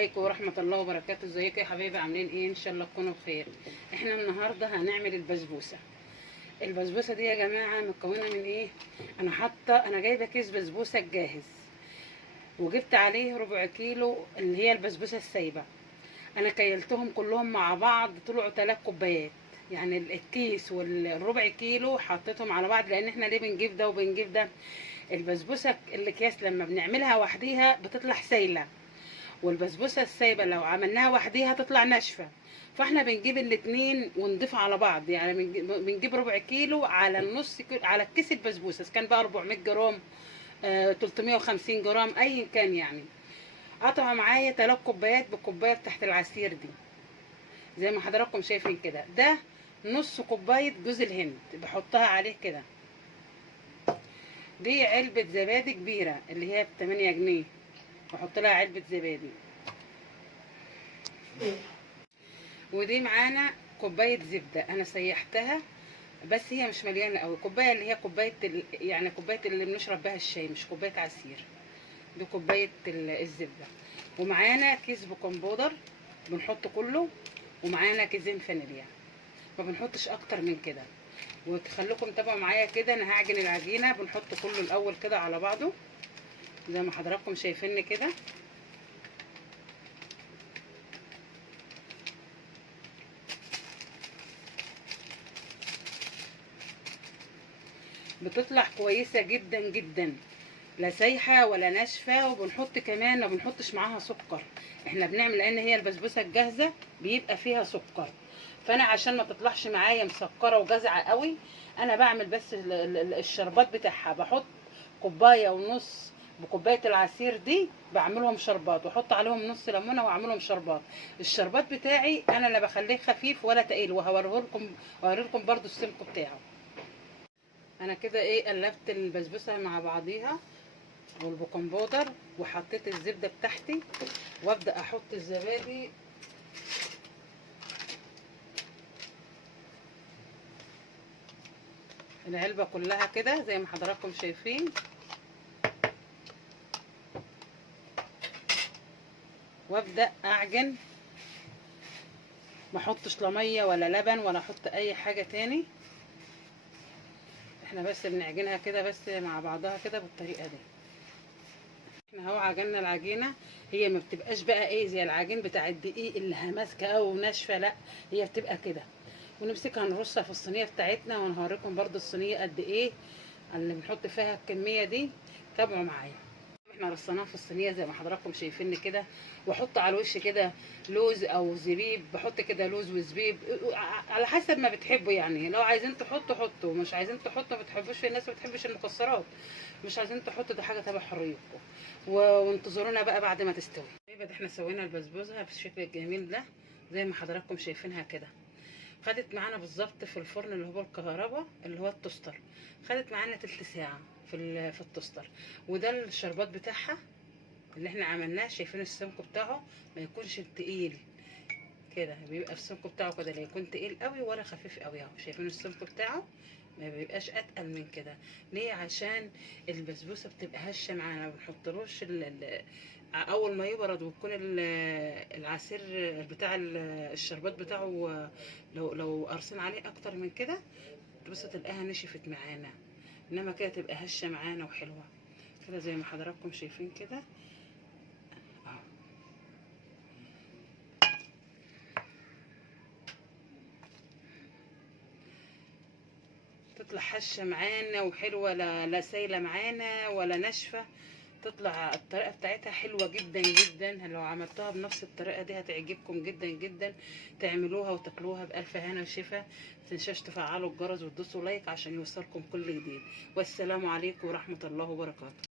عليكم ورحمة الله وبركاته. ازيكم يا حبايبي؟ عاملين ايه؟ ان شاء الله تكونوا بخير. احنا النهارده هنعمل البسبوسة. البسبوسة دي يا جماعة مكونة من ايه؟ انا جايبة كيس بسبوسة جاهز، وجبت عليه ربع كيلو اللي هي البسبوسة السايبة. انا كيلتهم كلهم مع بعض طلعوا 3 كوبايات، يعني الكيس والربع كيلو حطيتهم على بعض. لان احنا ليه بنجيب ده وبنجيب ده؟ البسبوسة الاكياس لما بنعملها وحديها بتطلع سايلة، والبسبوسه السايبه لو عملناها وحديها تطلع ناشفه. فاحنا بنجيب الاتنين ونضيف على بعض، يعني بنجيب ربع كيلو على النص كيلو على الكيس البسبوسه، كان بقى 400 جرام 350 جرام ايا كان يعني. قطعوا معايا 3 كوبايات بالكوبايه بتاعت العصير دي زي ما حضراتكم شايفين كده. ده نص كوبايه جوز الهند بحطها عليه كده. دي علبه زبادي كبيره اللي هي ب 8 جنيه، بحط لها علبه زبادي. ودي معانا كوبايه زبده انا سيحتها، بس هي مش مليانه قوي، كوبايه اللي هي كوبايه يعني كوبايه اللي بنشرب بها الشاي، مش كوبايه عصير. دي كوبايه الزبده. ومعانا كيس بيكنج باودر بنحط كله، ومعانا كيسين فانيليا، ما بنحطش اكتر من كده. وتخليكم تتابعوا معايا كده. انا هعجن العجينه، بنحط كله الاول كده على بعضه زي ما حضراتكم شايفيني كده. بتطلع كويسه جدا جدا، لا سايحه ولا ناشفه. وبنحط كمان، ما بنحطش معاها سكر، احنا بنعمل لان هي البسبوسه الجاهزه بيبقى فيها سكر. فانا عشان ما تطلعش معايا مسكره وجزعه قوي، انا بعمل بس الشربات بتاعها. بحط كوبايه ونص بكوبايه العصير دي، بعملهم شربات واحط عليهم نص ليمونه واعملهم شربات. الشربات بتاعي انا لا بخليه خفيف ولا تقيل، وهوريلكم برضو السمك بتاعه. انا كده ايه، قلبت البسبوسه مع بعضيها والبيكنج باودر، وحطيت الزبده بتاعتي، وابدا احط الزبادي العلبه كلها كده زي ما حضراتكم شايفين. وابدا اعجن، ما احطش لا ميه ولا لبن ولا احط اي حاجه تاني. احنا بس بنعجنها كده بس مع بعضها كده بالطريقه دي. احنا اهو عجننا العجينه. هي ما بتبقاش بقى ايه زي العجين بتاع الدقيق اللي ماسكه قوي وناشفه، لا هي بتبقى كده. ونمسكها نرصها في الصينيه بتاعتنا، وهوريكم برضو الصينيه قد ايه اللي بنحط فيها الكميه دي. تابعوا معايا. احنا رصيناها في الصينيه زي ما حضراتكم شايفين كده، واحط على الوش كده لوز او زبيب. بحط كده لوز وزبيب على حسب ما بتحبوا، يعني لو عايزين تحطوا حطوا، مش عايزين تحطوا ما بتحبوش. في الناس ما بتحبش المكسرات، مش عايزين تحطوا، ده حاجه تبع حريتكم. وانتظرونا بقى بعد ما تستوي. يبقى احنا سوينا البسبوسه بالشكل الجميل ده زي ما حضراتكم شايفينها كده. خدت معانا بالظبط في الفرن اللي هو الكهرباء اللي هو التوستر، خدت معانا تلت ساعة في التوستر. وده الشربات بتاعها اللي احنا عملناه. شايفين السمك بتاعه ما يكونش تقيل كده، بيبقى السمك بتاعه كده لا يكون تقيل قوي ولا خفيف قوي. اهو شايفين السمك بتاعه ما بيبقاش اتقل من كده. ليه؟ عشان البسبوسه بتبقى هشه معانا، ما بنحطلوش اول ما يبرد ويكون العصير بتاع الشربات بتاعه، لو قرصين عليه اكتر من كده بص تلاقيها نشفت معانا. انما كده تبقى هشه معانا وحلوه كده زي ما حضراتكم شايفين كده. تطلع هشه معانا وحلوه، لا سايله معانا ولا ناشفه. تطلع الطريقه بتاعتها حلوه جدا جدا. لو عملتوها بنفس الطريقه دي هتعجبكم جدا جدا. تعملوها وتاكلوها بالف هنا وشفا. متنساش تفعلوا الجرس وتدوسوا لايك عشان يوصلكم كل جديد. والسلام عليكم ورحمه الله وبركاته.